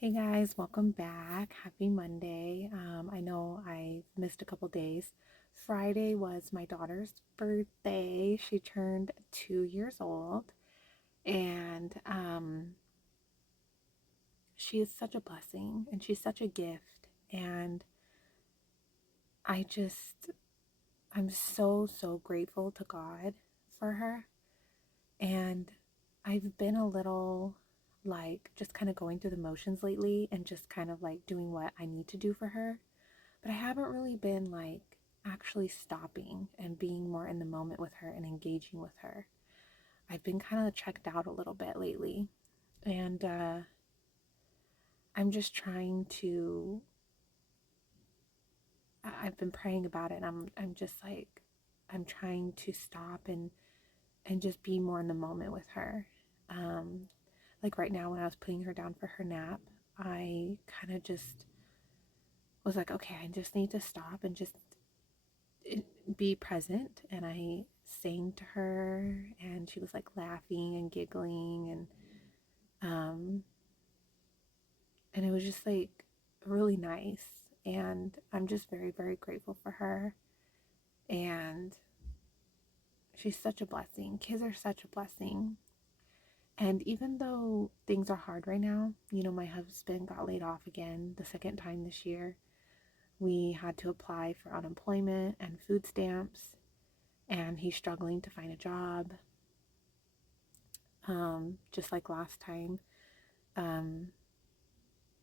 Hey guys, welcome back. Happy Monday. I know I missed a couple days. Friday was my daughter's birthday. She turned 2 years old, and she is such a blessing and she's such a gift. And I just, I'm so grateful to God for her. And I've been a little like just kind of going through the motions lately and just kind of like doing what I need to do for her. But I haven't really been like actually stopping and being more in the moment with her and engaging with her. I've been kind of checked out a little bit lately. And I'm just trying to, I've been praying about it. And I'm just like, I'm trying to stop and just be more in the moment with her. Um, like right now when I was putting her down for her nap, I kind of just was like, okay, I just need to stop and just be present. And I sang to her and she was like laughing and giggling um and it was just like really nice. And I'm just very grateful for her. And she's such a blessing. Kids are such a blessing. And even though things are hard right now, my husband got laid off again the second time this year. We had to apply for unemployment and food stamps, and he's struggling to find a job, just like last time. Um,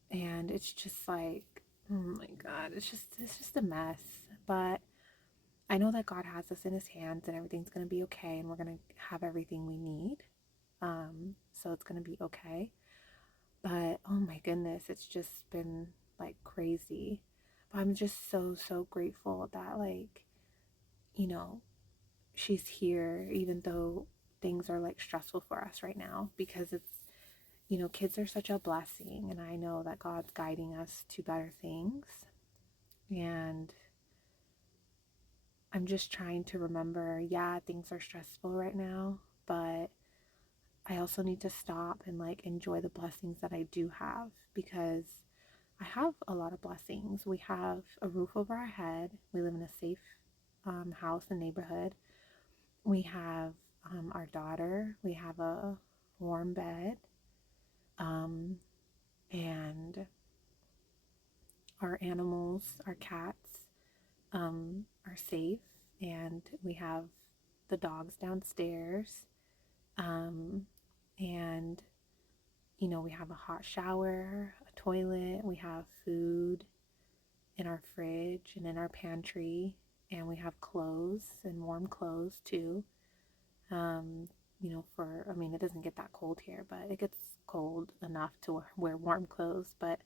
and it's just like, oh my God, it's just a mess. But I know that God has us in His hands, and everything's gonna be okay, and we're gonna have everything we need. So it's gonna be okay. But oh my goodness, it's just been like crazy. But I'm just so grateful that you know she's here, even though things are like stressful for us right now, because kids are such a blessing, and I know that God's guiding us to better things. And I'm just trying to remember, yeah, things are stressful right now, but I also need to stop and like enjoy the blessings that I do have, because I have a lot of blessings. We have a roof over our head. We live in a safe house and neighborhood. We have our daughter. We have a warm bed. Um, and our animals, our cats, are safe. And we have the dogs downstairs. Um, and, we have a hot shower, a toilet, we have food in our fridge and in our pantry, and we have clothes and warm clothes too. I mean, it doesn't get that cold here, but it gets cold enough to wear warm clothes. But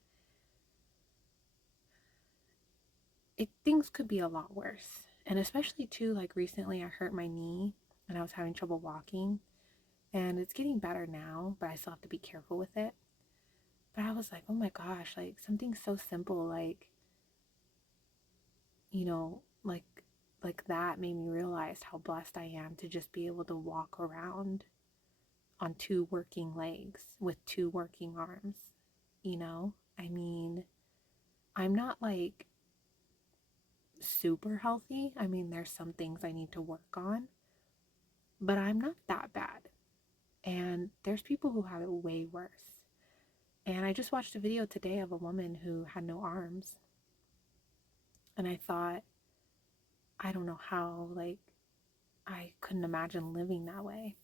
things could be a lot worse. And especially too, like recently I hurt my knee and I was having trouble walking, and it's getting better now, but I still have to be careful with it. But I was like, oh my gosh, like something so simple, you know, like like that made me realize how blessed I am to just be able to walk around on two working legs with two working arms. I mean, I'm not like super healthy. I mean, there's some things I need to work on, but I'm not that bad. And there's people who have it way worse. And I just watched a video today of a woman who had no arms. And I thought, I don't know how, like, I couldn't imagine living that way.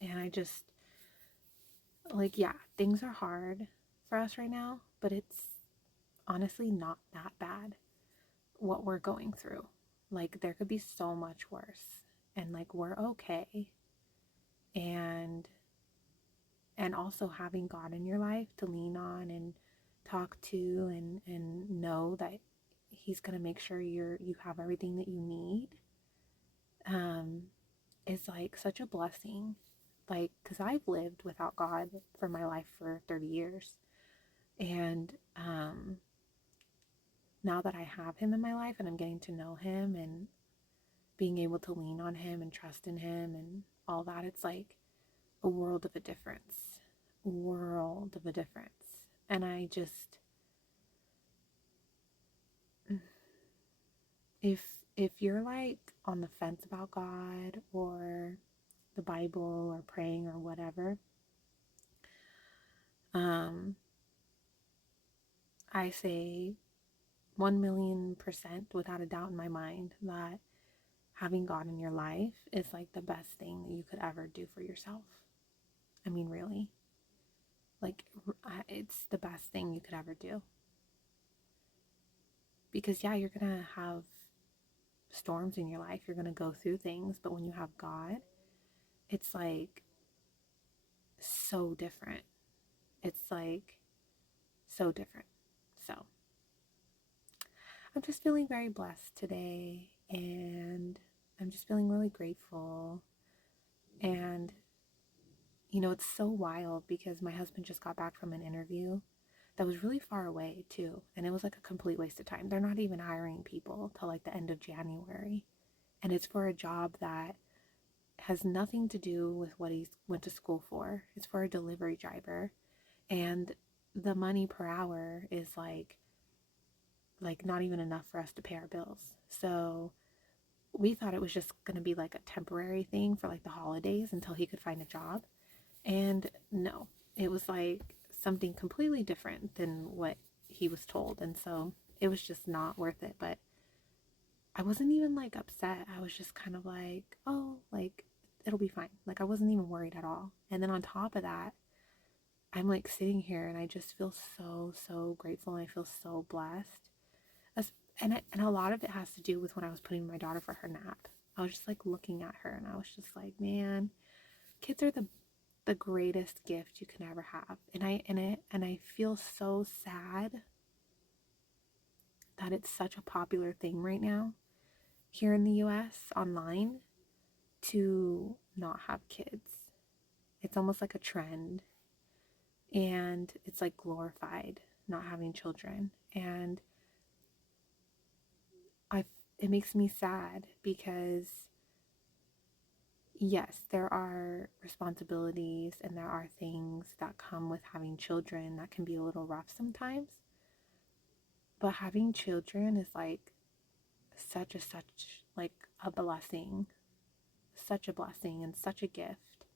And I just, like, yeah, things are hard for us right now, but it's honestly not that bad what we're going through. Like, there could be so much worse. And, like, we're okay. And also having God in your life to lean on and talk to, and know that He's gonna make sure you have everything that you need, um is like such a blessing. Like, because I've lived without God for my life for 30 years, and now that I have Him in my life and I'm getting to know Him and being able to lean on Him and trust in Him and all that, it's like a world of a difference. World of a difference. And I just, if you're like on the fence about God or the Bible or praying or whatever, I say 1,000,000% without a doubt in my mind that having God in your life is like the best thing that you could ever do for yourself. I mean, really. Like, it's the best thing you could ever do. Because, yeah, you're going to have storms in your life. You're going to go through things. But when you have God, it's like so different. It's like so different. So, I'm just feeling very blessed today. And I'm just feeling really grateful. And, you know, it's so wild because my husband just got back from an interview that was really far away too, and it was like a complete waste of time. They're not even hiring people till like the end of January, and it's for a job that has nothing to do with what he went to school for. It's for a delivery driver, and the money per hour is like not even enough for us to pay our bills. So we thought it was just going to be like a temporary thing for like the holidays until he could find a job. And no, it was like something completely different than what he was told. And so it was just not worth it. But I wasn't even like upset. I was just kind of like, oh, like it'll be fine. Like I wasn't even worried at all. And then on top of that, I'm like sitting here and I just feel so, so grateful. And I feel so blessed. And a lot of it has to do with when I was putting my daughter for her nap. I was just like looking at her and I was just like, man, kids are the greatest gift you can ever have. And I feel so sad that it's such a popular thing right now here in the US online to not have kids. It's almost like a trend, and it's like glorified not having children. And I it makes me sad because yes, there are responsibilities and there are things that come with having children that can be a little rough sometimes. But having children is like such like a blessing, such a blessing and such a gift.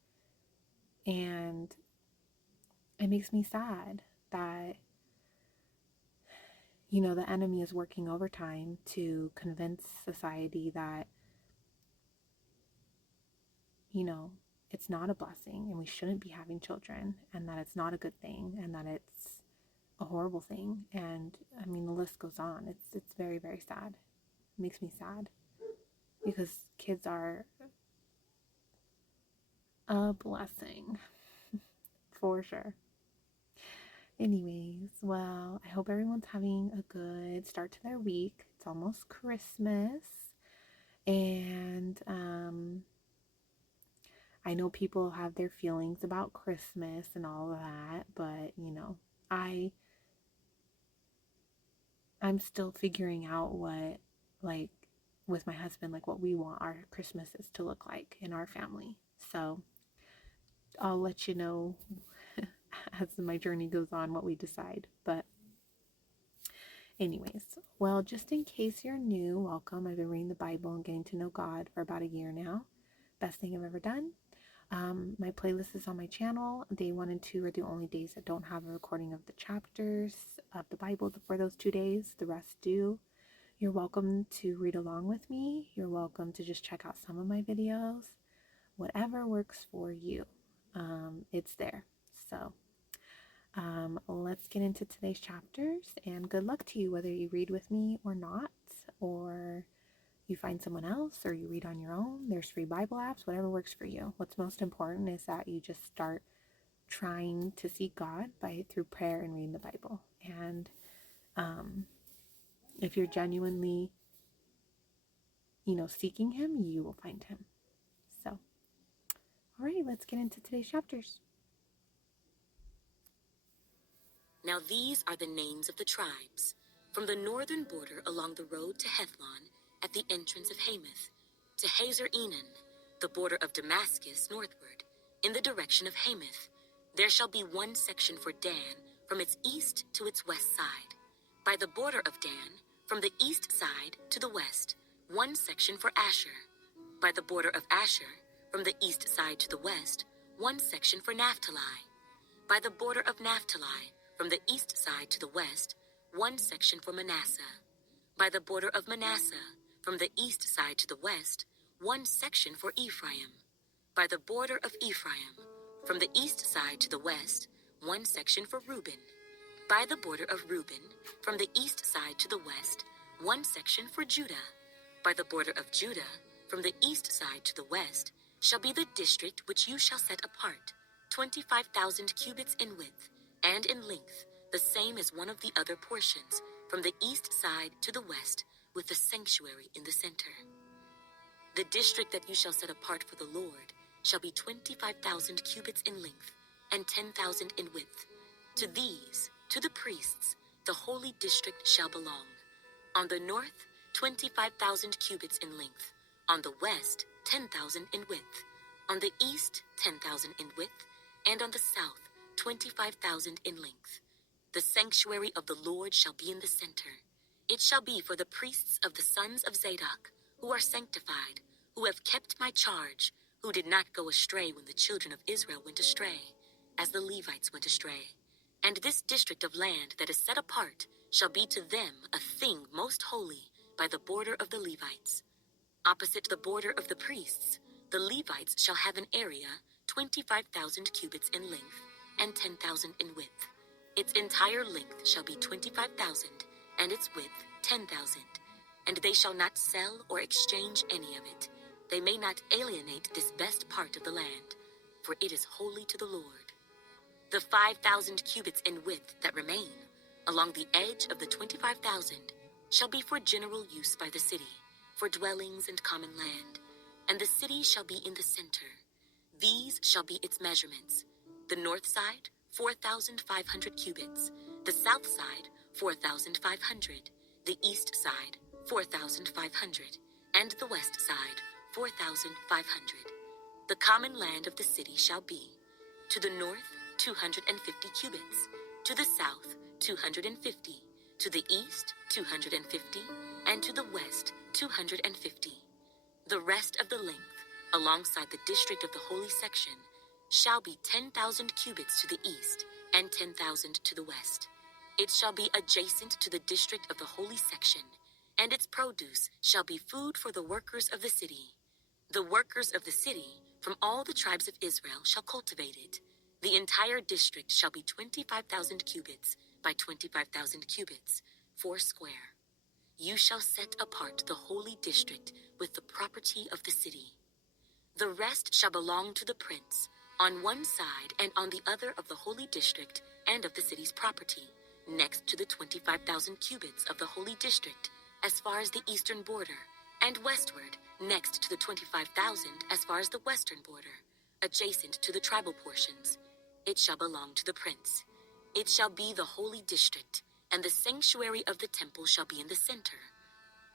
And it makes me sad that, you know, the enemy is working overtime to convince society that, you know, it's not a blessing and we shouldn't be having children and that it's not a good thing and that it's a horrible thing. And I mean, the list goes on. It's very, very sad. It makes me sad because kids are a blessing for sure. Anyways, well, I hope everyone's having a good start to their week. It's almost Christmas. And I know people have their feelings about Christmas and all of that, but you know, I I'm still figuring out what, like, with my husband, like what we want our Christmases to look like in our family. So I'll let you know as my journey goes on what we decide. But anyways, well, just in case you're new, welcome. I've been reading the Bible and getting to know God for about a year now. Best thing I've ever done. My playlist is on my channel. Day 1 and 2 are the only days that don't have a recording of the chapters of the Bible for those 2 days. The rest do. You're welcome to read along with me. You're welcome to just check out some of my videos. Whatever works for you, it's there. So let's get into today's chapters, and good luck to you whether you read with me or not, or you find someone else or you read on your own. There's free Bible apps, whatever works for you. What's most important is that you just start trying to seek God through prayer and reading the Bible. And if you're genuinely, you know, seeking him, you will find him. So, all right, let's get into today's chapters. Now these are the names of the tribes, from the northern border along the road to Hethlon, at the entrance of Hamath, to Hazer Enan, the border of Damascus northward, in the direction of Hamath. There shall be one section for Dan, from its east to its west side. By the border of Dan, from the east side to the west, one section for Asher. By the border of Asher, from the east side to the west, one section for Naphtali. By the border of Naphtali, from the east side to the west, one section for Manasseh. By the border of Manasseh, from the east side to the west, one section for Ephraim. By the border of Ephraim, from the east side to the west, one section for Reuben. By the border of Reuben, from the east side to the west, one section for Judah. By the border of Judah, from the east side to the west, shall be the district which you shall set apart, 25,000 cubits in width, and in length, the same as one of the other portions, from the east side to the west, with the sanctuary in the center. The district that you shall set apart for the Lord shall be 25,000 cubits in length, and 10,000 in width. To these, to the priests, the holy district shall belong. On the north, 25,000 cubits in length. On the west, 10,000 in width. On the east, 10,000 in width. And on the south, 25,000 in length. The sanctuary of the Lord shall be in the center. It shall be for the priests of the sons of Zadok, who are sanctified, who have kept my charge, who did not go astray when the children of Israel went astray, as the Levites went astray. And this district of land that is set apart shall be to them a thing most holy by the border of the Levites. Opposite the border of the priests, the Levites shall have an area 25,000 cubits in length and 10,000 in width. Its entire length shall be 25,000, and its width 10,000. And they shall not sell or exchange any of it. They may not alienate this best part of the land, for it is holy to the Lord. The 5,000 cubits in width that remain, along the edge of the 25,000, shall be for general use by the city, for dwellings and common land, and the city shall be in the center. These shall be its measurements. The north side, 4,500 cubits, the south side, 4,500, the east side, 4,500, and the west side, 4,500. The common land of the city shall be, to the north, 250 cubits, to the south, 250, to the east, 250, and to the west, 250. The rest of the length, alongside the district of the holy section, shall be 10,000 cubits to the east, and 10,000 to the west. It shall be adjacent to the district of the holy section, and its produce shall be food for the workers of the city. The workers of the city, from all the tribes of Israel, shall cultivate it. The entire district shall be 25,000 cubits by 25,000 cubits, 4 square. You shall set apart the holy district with the property of the city. The rest shall belong to the prince, on one side and on the other of the holy district and of the city's property, next to the 25,000 cubits of the holy district, as far as the eastern border, and westward, next to the 25,000 as far as the western border, adjacent to the tribal portions. It shall belong to the prince. It shall be the holy district, and the sanctuary of the temple shall be in the center.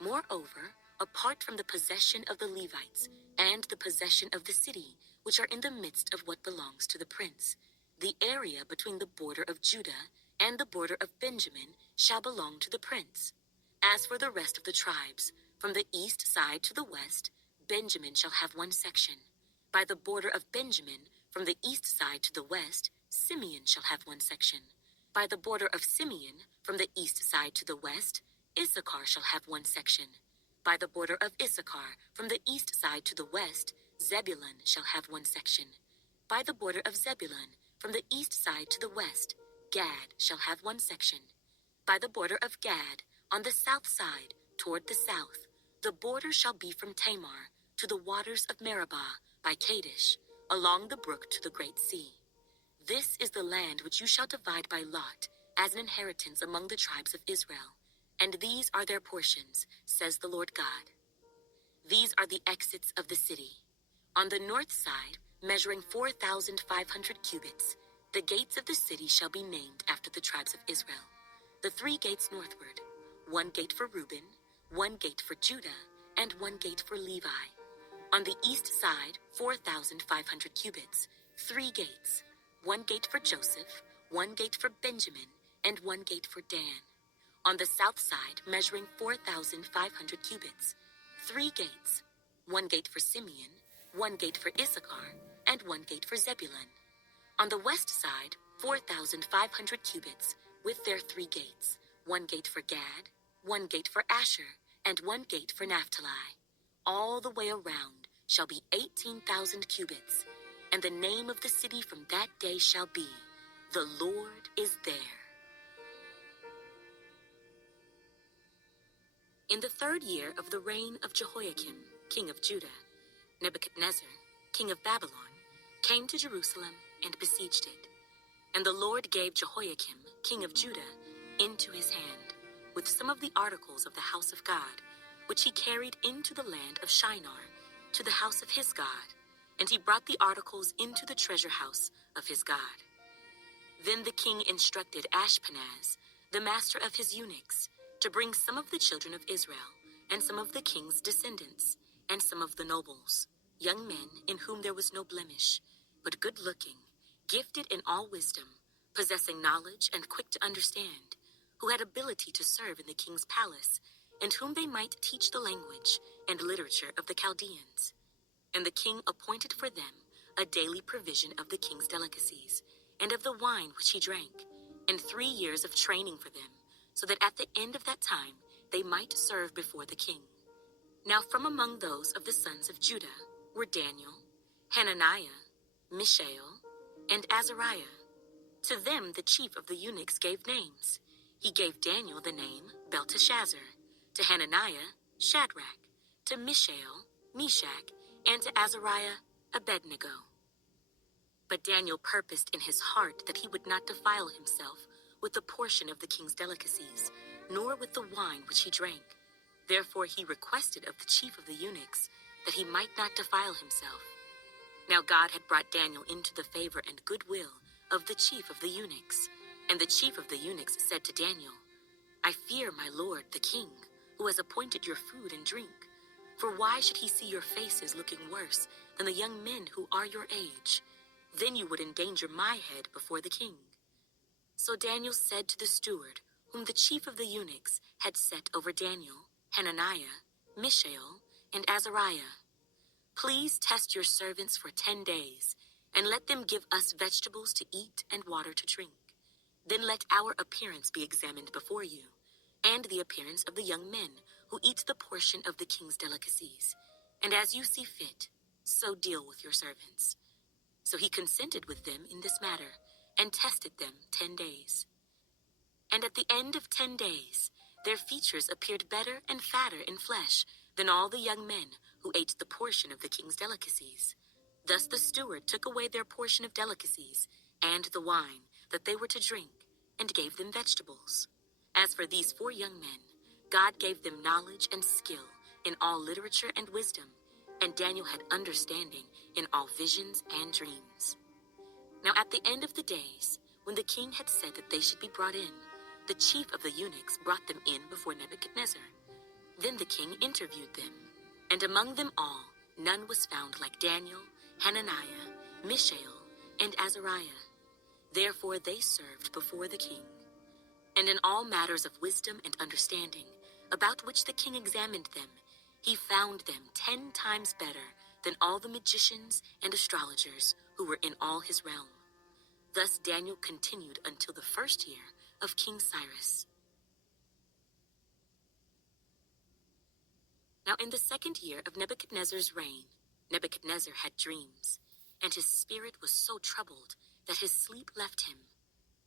Moreover, apart from the possession of the Levites and the possession of the city, which are in the midst of what belongs to the prince, the area between the border of Judah and the border of Benjamin shall belong to the prince. As for the rest of the tribes, from the east side to the west, Benjamin shall have one section. By the border of Benjamin, from the east side to the west, Simeon shall have one section. By the border of Simeon, from the east side to the west, Issachar shall have one section. By the border of Issachar, from the east side to the west, Zebulun shall have one section. By the border of Zebulun, from the east side to the west, Gad shall have one section. By the border of Gad, on the south side, toward the south, the border shall be from Tamar to the waters of Meribah by Kadesh, along the brook to the great sea. This is the land which you shall divide by lot as an inheritance among the tribes of Israel, and these are their portions, says the Lord God. These are the exits of the city. On the north side, measuring 4,500 cubits, the gates of the city shall be named after the tribes of Israel. The 3 gates northward, 1 gate for Reuben, 1 gate for Judah, and 1 gate for Levi. On the east side, 4,500 cubits, 3 gates, 1 gate for Joseph, one gate for Benjamin, and one gate for Dan. On the south side, measuring 4,500 cubits, 3 gates, one gate for Simeon, one gate for Issachar, and one gate for Zebulun. On the west side, 4,500 cubits, with their 3 gates, one gate for Gad, one gate for Asher, and one gate for Naphtali. All the way around shall be 18,000 cubits, and the name of the city from that day shall be, The Lord is there. In the 3rd year of the reign of Jehoiakim, king of Judah, Nebuchadnezzar, king of Babylon, came to Jerusalem and besieged it. And the Lord gave Jehoiakim, king of Judah, into his hand, with some of the articles of the house of God, which he carried into the land of Shinar, to the house of his God, and he brought the articles into the treasure house of his God. Then the king instructed Ashpenaz, the master of his eunuchs, to bring some of the children of Israel, and some of the king's descendants, and some of the nobles, young men in whom there was no blemish, but good-looking, gifted in all wisdom, possessing knowledge and quick to understand, who had ability to serve in the king's palace, and whom they might teach the language and literature of the Chaldeans. And the king appointed for them a daily provision of the king's delicacies, and of the wine which he drank, and 3 years of training for them, so that at the end of that time they might serve before the king. Now from among those of the sons of Judah were Daniel, Hananiah, Mishael, and Azariah. To them the chief of the eunuchs gave names. He gave Daniel the name Belteshazzar, to Hananiah, Shadrach, to Mishael, Meshach, and to Azariah, Abednego. But Daniel purposed in his heart that he would not defile himself with a portion of the king's delicacies, nor with the wine which he drank. Therefore he requested of the chief of the eunuchs that he might not defile himself. Now God had brought Daniel into the favor and goodwill of the chief of the eunuchs. And the chief of the eunuchs said to Daniel, I fear my lord the king, who has appointed your food and drink. For why should he see your faces looking worse than the young men who are your age? Then you would endanger my head before the king. So Daniel said to the steward, whom the chief of the eunuchs had set over Daniel, Hananiah, Mishael, and Azariah, Please test your servants for 10 days, and let them give us vegetables to eat and water to drink. Then let our appearance be examined before you, and the appearance of the young men who eat the portion of the king's delicacies. And as you see fit, so deal with your servants. So he consented with them in this matter, and tested them 10 days. And at the end of 10 days, their features appeared better and fatter in flesh than all the young men who ate the portion of the king's delicacies. Thus the steward took away their portion of delicacies and the wine that they were to drink, and gave them vegetables. As for these 4 young men, God gave them knowledge and skill in all literature and wisdom, and Daniel had understanding in all visions and dreams. Now at the end of the days, when the king had said that they should be brought in, the chief of the eunuchs brought them in before Nebuchadnezzar. Then the king interviewed them, and among them all none was found like Daniel, Hananiah, Mishael, and Azariah. Therefore they served before the king. And in all matters of wisdom and understanding, about which the king examined them, he found them 10 times better than all the magicians and astrologers who were in all his realm. Thus Daniel continued until the 1st year of King Cyrus. Now in the 2nd year of Nebuchadnezzar's reign, Nebuchadnezzar had dreams, and his spirit was so troubled that his sleep left him.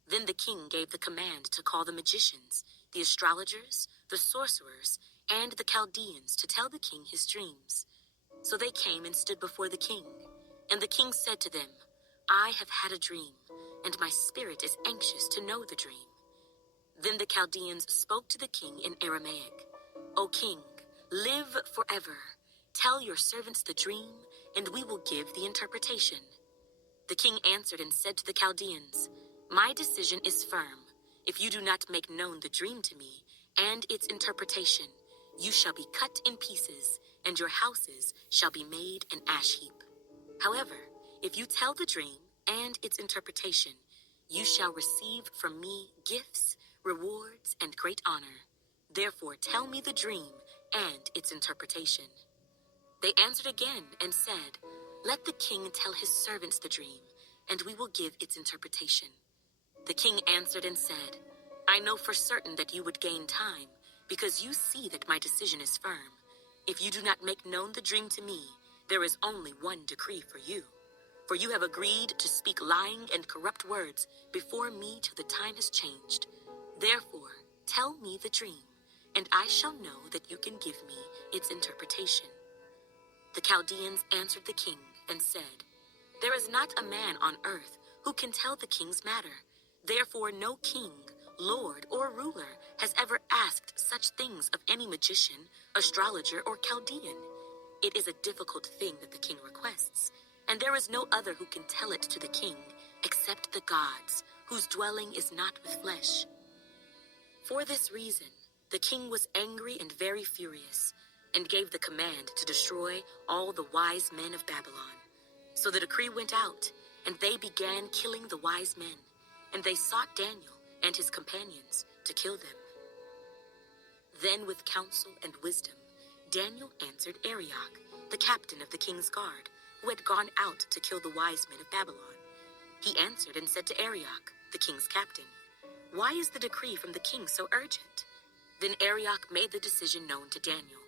Then the king gave the command to call the magicians, the astrologers, the sorcerers, and the Chaldeans to tell the king his dreams. So they came and stood before the king. And the king said to them, I have had a dream, and my spirit is anxious to know the dream. Then the Chaldeans spoke to the king in Aramaic, O king, live forever. Tell your servants the dream, and we will give the interpretation. The king answered and said to the Chaldeans, My decision is firm. If you do not make known the dream to me and its interpretation, you shall be cut in pieces, and your houses shall be made an ash heap. However, if you tell the dream and its interpretation, You shall receive from me gifts, rewards, and great honor. Therefore tell me the dream and its interpretation. They answered again and said, Let the king tell his servants the dream, and we will give its interpretation. The king answered and said, I know for certain that you would gain time, because you see that my decision is firm. If you do not make known the dream to me, there is only one decree for you. For you have agreed to speak lying and corrupt words before me till the time has changed. Therefore, tell me the dream, and I shall know that you can give me its interpretation. The Chaldeans answered the king and said, There is not a man on earth who can tell the king's matter. Therefore no king, lord, or ruler has ever asked such things of any magician, astrologer, or Chaldean. It is a difficult thing that the king requests, and there is no other who can tell it to the king except the gods, whose dwelling is not with flesh. For this reason, the king was angry and very furious, and gave the command to destroy all the wise men of Babylon. So the decree went out, and they began killing the wise men, and they sought Daniel and his companions to kill them. Then with counsel and wisdom, Daniel answered Arioch, the captain of the king's guard, who had gone out to kill the wise men of Babylon. He answered and said to Arioch, the king's captain, Why is the decree from the king so urgent? Then Arioch made the decision known to Daniel.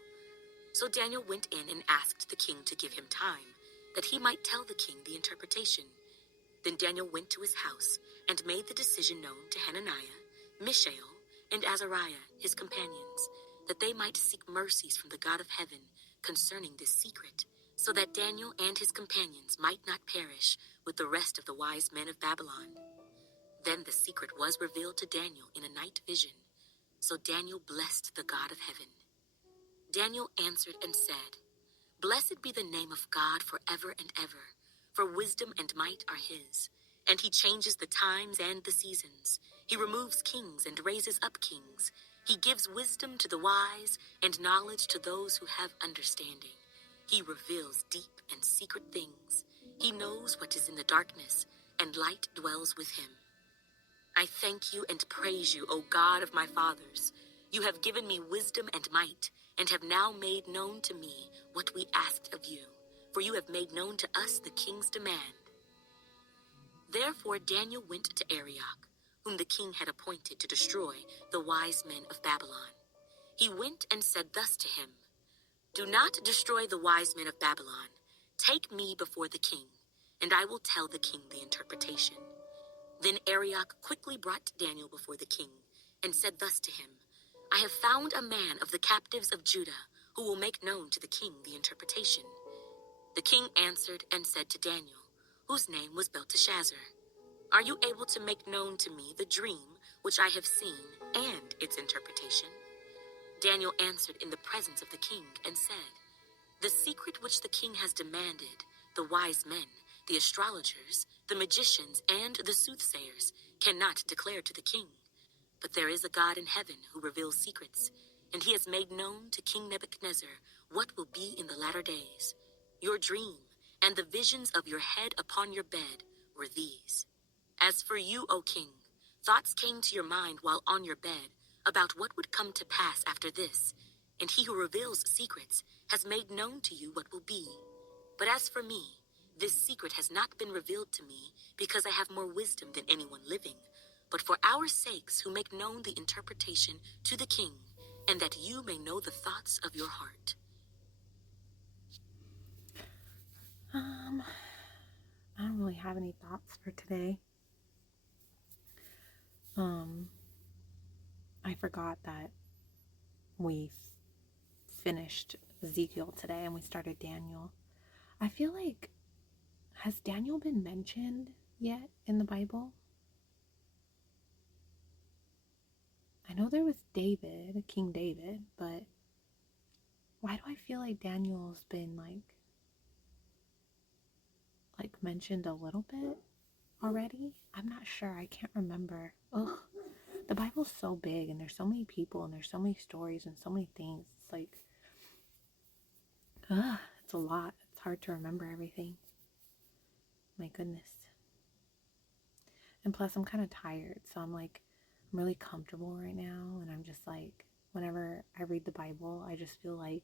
So Daniel went in and asked the king to give him time, that he might tell the king the interpretation. Then Daniel went to his house and made the decision known to Hananiah, Mishael, and Azariah, his companions, that they might seek mercies from the God of heaven concerning this secret, so that Daniel and his companions might not perish with the rest of the wise men of Babylon. Then the secret was revealed to Daniel in a night vision. So Daniel blessed the God of heaven. Daniel answered and said, Blessed be the name of God forever and ever, for wisdom and might are his. And he changes the times and the seasons. He removes kings and raises up kings. He gives wisdom to the wise and knowledge to those who have understanding. He reveals deep and secret things. He knows what is in the darkness, and light dwells with him. I thank you and praise you, O God of my fathers. You have given me wisdom and might, and have now made known to me what we asked of you, for you have made known to us the king's demand. Therefore Daniel went to Arioch, whom the king had appointed to destroy the wise men of Babylon. He went and said thus to him, Do not destroy the wise men of Babylon. Take me before the king, and I will tell the king the interpretation. Then Arioch quickly brought Daniel before the king, and said thus to him, I have found a man of the captives of Judah, who will make known to the king the interpretation. The king answered and said to Daniel, whose name was Belteshazzar, Are you able to make known to me the dream which I have seen and its interpretation? Daniel answered in the presence of the king and said, The secret which the king has demanded, the wise men, the astrologers, the magicians, and the soothsayers cannot declare to the king. But there is a God in heaven who reveals secrets, and he has made known to King Nebuchadnezzar what will be in the latter days. Your dream and the visions of your head upon your bed were these. As for you, O king, thoughts came to your mind while on your bed about what would come to pass after this, and he who reveals secrets has made known to you what will be. But as for me, this secret has not been revealed to me because I have more wisdom than anyone living, but for our sakes who make known the interpretation to the king, and that you may know the thoughts of your heart. I don't really have any thoughts for today. I forgot that we finished Ezekiel today and we started Daniel. I feel like, has Daniel been mentioned yet in the Bible? I know there was David, King David, but why do I feel like Daniel's been like mentioned a little bit already? I'm not sure. I can't remember. Ugh. The Bible's so big and there's so many people and there's so many stories and so many things. It's like, it's a lot. It's hard to remember everything. My goodness. And plus, I'm kind of tired. So I'm like, I'm really comfortable right now. And I'm just like, whenever I read the Bible, I just feel like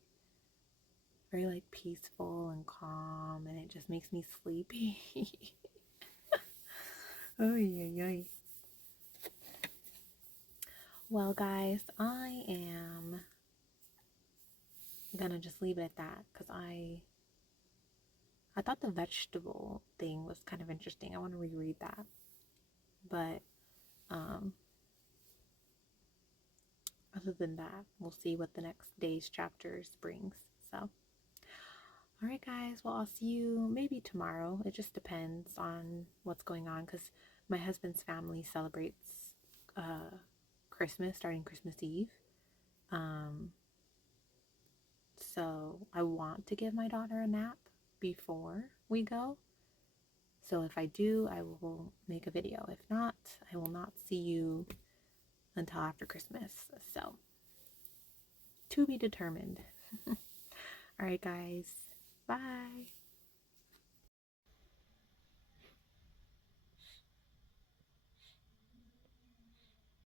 very like peaceful and calm. And it just makes me sleepy. Oh, yeah. Well, guys, I am gonna just leave it at that because I thought the vegetable thing was kind of interesting. I want to reread that. But um other than that, we'll see what the next day's chapters brings. So, all right, guys. Well, I'll see you maybe tomorrow. It just depends on what's going on because my husband's family celebrates Christmas starting Christmas Eve. Um, so I want to give my daughter a nap before we go. So if I do, I will make a video. If not, I will not see you until after Christmas. So, to be determined. All right, guys. Bye.